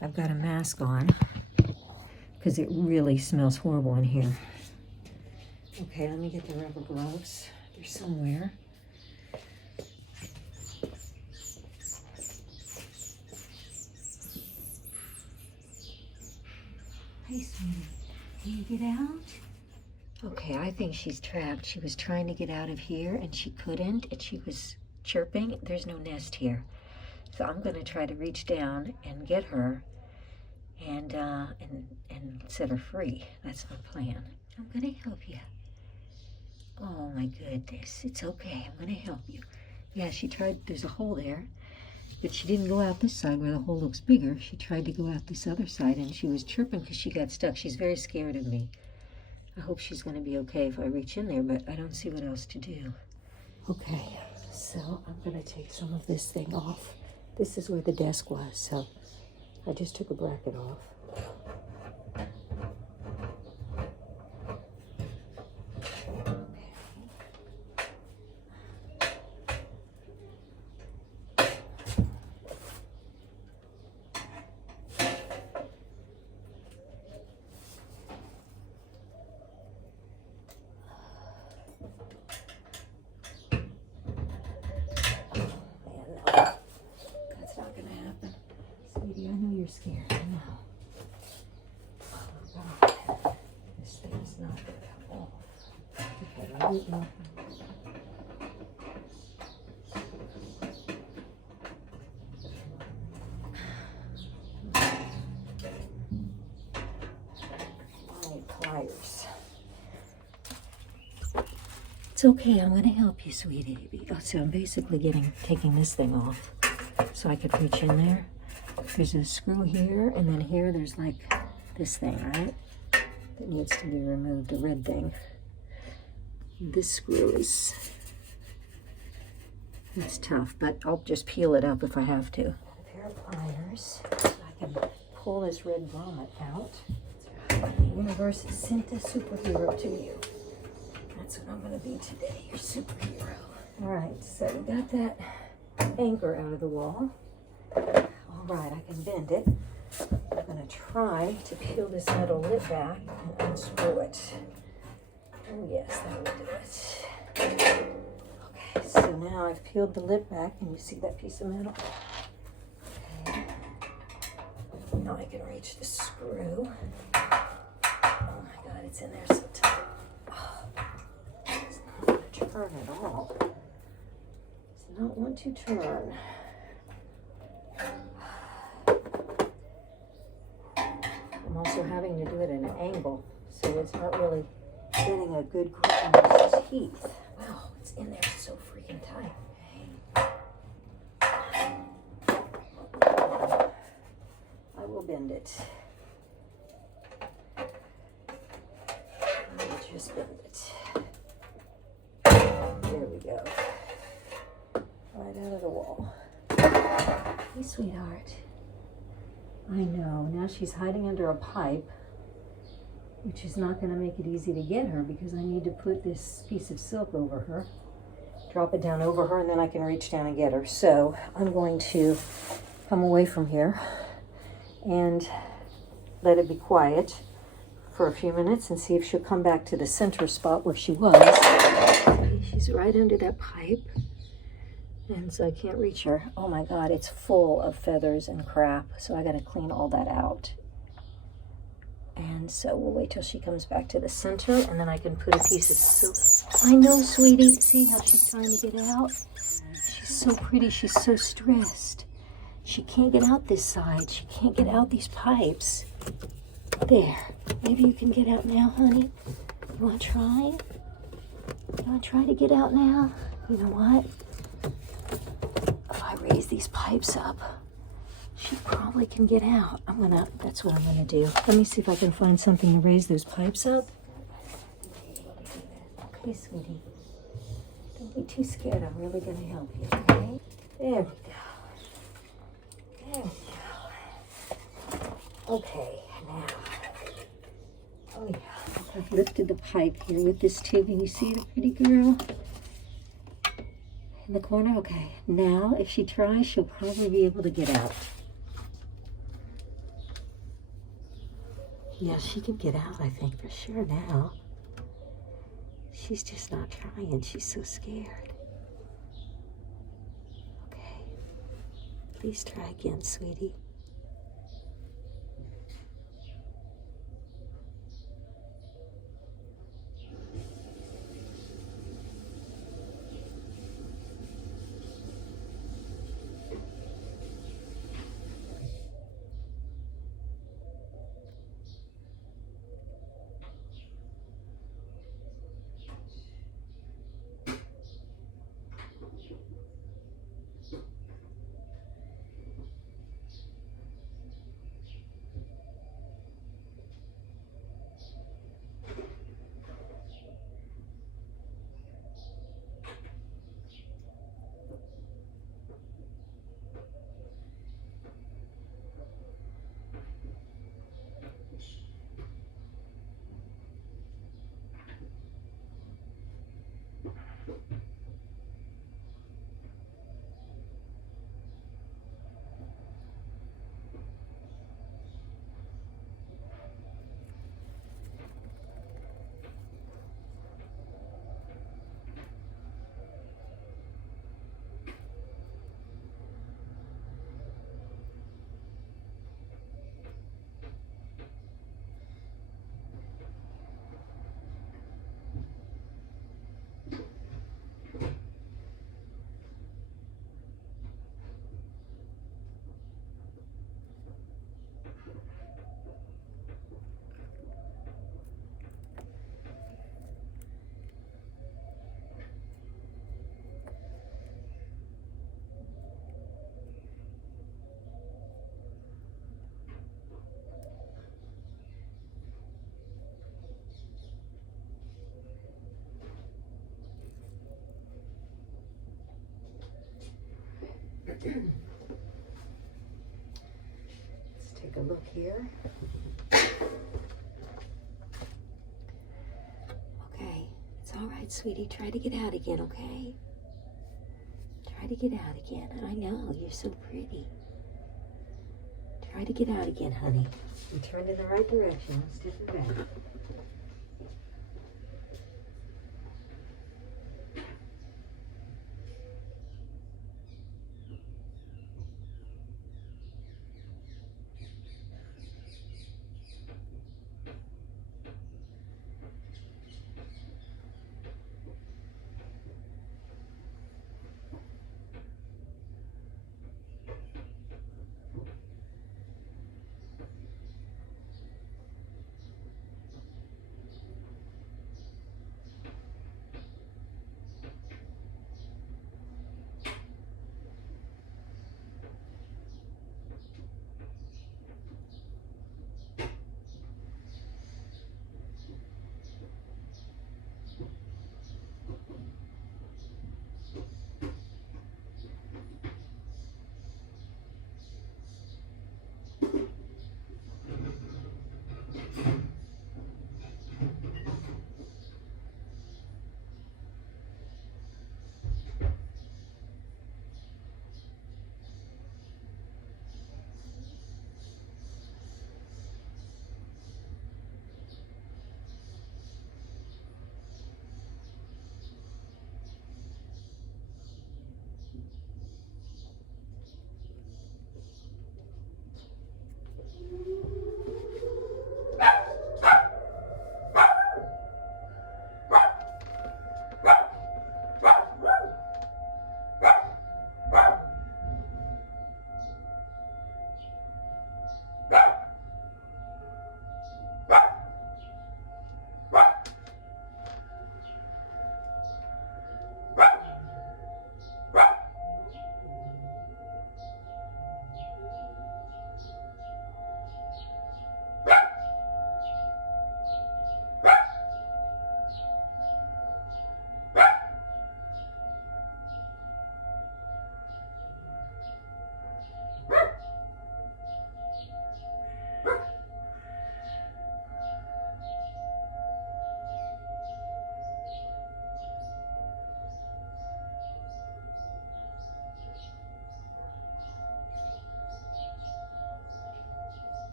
I've got a mask on because it really smells horrible in here. Okay, let me get the rubber gloves. They're somewhere. Hey, sweetie, can you get out? Okay, I think she's trapped. She was trying to get out of here and she couldn't, and she was chirping. There's no nest here. So I'm gonna try to reach down and get her and set her free. That's my plan. I'm gonna help you. Oh my goodness, it's okay. I'm gonna help you. Yeah, she tried, there's a hole there, but she didn't go out this side where the hole looks bigger. She tried to go out this other side and she was chirping because she got stuck. She's very scared of me. I hope she's gonna be okay if I reach in there, but I don't see what else to do. Okay, so I'm gonna take some of this thing off. This is where the desk was, so I just took a bracket off. Sweetie, I know you're scared. I know. Oh my God. This thing is not going to come off. Okay, right now. I need pliers. It's okay. I'm going to help you, sweetie. So I'm basically taking this thing off so I could reach in there. There's a screw here, and then here there's like this thing, right? That needs to be removed, the red thing. This screw is, it's tough, but I'll just peel it up if I have to. A pair of pliers, so I can pull this red vomit out. The universe has sent a superhero to you. That's what I'm gonna be today, your superhero. All right, so we got that anchor out of the wall. All right, I can bend it. I'm going to try to peel this metal lip back and unscrew it. Oh yes, that will do it. Okay, so now I've peeled the lip back, and you see that piece of metal? Okay. Now I can reach the screw. Oh my God, it's in there so tight. Oh, it's not going to turn at all. Does not want to turn. I'm also having to do it at an angle, so it's not really getting a good grip on his teeth. Wow, it's in there so freaking tight. I will bend it. I will just bend it. There we go. Right out of the wall. Hey, sweetheart. I know, now she's hiding under a pipe, which is not going to make it easy to get her because I need to put this piece of silk over her, drop it down over her, and then I can reach down and get her. So I'm going to come away from here and let it be quiet for a few minutes and see if she'll come back to the center spot where she was. Okay, she's right under that pipe. And so I can't reach her. Oh my God, it's full of feathers and crap. So I gotta clean all that out. And so we'll wait till she comes back to the center, and then I can put a piece of silk. I know, sweetie. See how she's trying to get out? She's so pretty. She's so stressed. She can't get out this side. She can't get out these pipes. There. Maybe you can get out now, honey. You wanna try? You wanna try to get out now? You know what? If I raise these pipes up, she probably can get out. That's what I'm gonna do. Let me see if I can find something to raise those pipes up. Okay, sweetie. Don't be too scared. I'm really gonna help you, okay? There we go. There we go. Okay, now. Oh yeah, I've lifted the pipe here with this tubing. You see the pretty girl? In the corner? Okay. Now, if she tries, she'll probably be able to get out. Yeah, she can get out, I think, for sure now. She's just not trying. She's so scared. Okay. Please try again, sweetie. Let's take a look here. Okay, it's all right, sweetie. Try to get out again, okay? Try to get out again. I know, you're so pretty. Try to get out again, honey. You turned in the right direction. Let's step it back.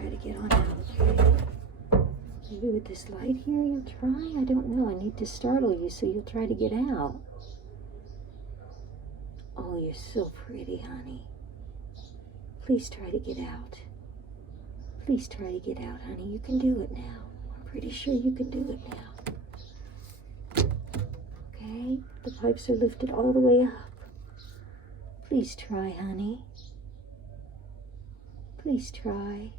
try to get on out, okay? Maybe with this light here you'll try? I don't know. I need to startle you so you'll try to get out. Oh, you're so pretty, honey. Please try to get out. Please try to get out, honey. You can do it now. I'm pretty sure you can do it now. Okay? The pipes are lifted all the way up. Please try, honey. Please try.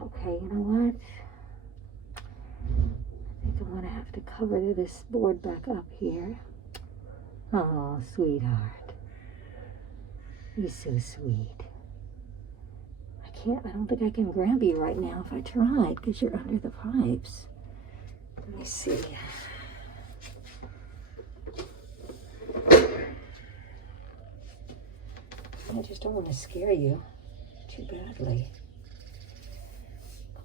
Okay, you know what? I think I'm gonna have to cover this board back up here. Oh, sweetheart. You're so sweet. I don't think I can grab you right now if I tried, because you're under the pipes. Let me see. I just don't want to scare you too badly.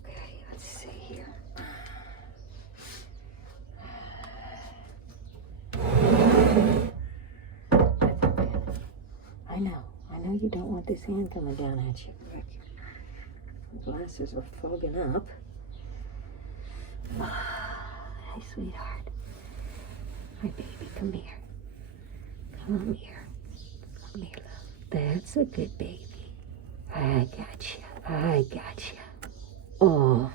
Okay, let's see here. I know you don't want this hand coming down at you, Rick. The glasses are fogging up. Hey, sweetheart. Hi, baby, come here. Come here. Come here, love. That's a good baby. I got you. I got you. Oh,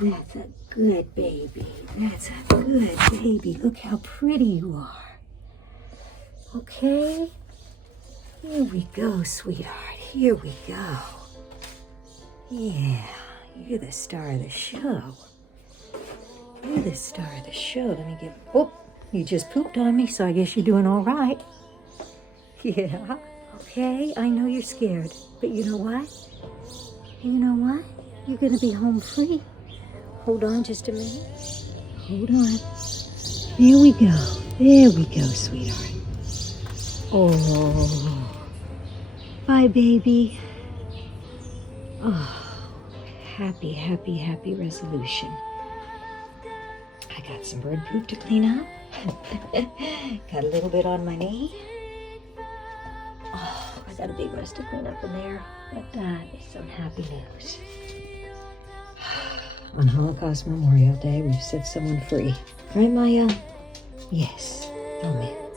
that's a good baby. That's a good baby. Look how pretty you are. Okay? Here we go, sweetheart. Here we go. Yeah, you're the star of the show. You're the star of the show. Let me give... Oh, you just pooped on me, so I guess you're doing all right. Yeah, okay, I know you're scared, but you know what? You know what? You're going to be home free. Hold on just a minute. Hold on. There we go. There we go, sweetheart. Oh, bye, baby. Oh, happy, happy, happy resolution. I got some bird poop to clean up. Got a little bit on my knee. Oh, I got a big mess to clean up in there. But that is some happy news. On Holocaust Memorial Day, we've set someone free. Right, Maya? Yes. Amen.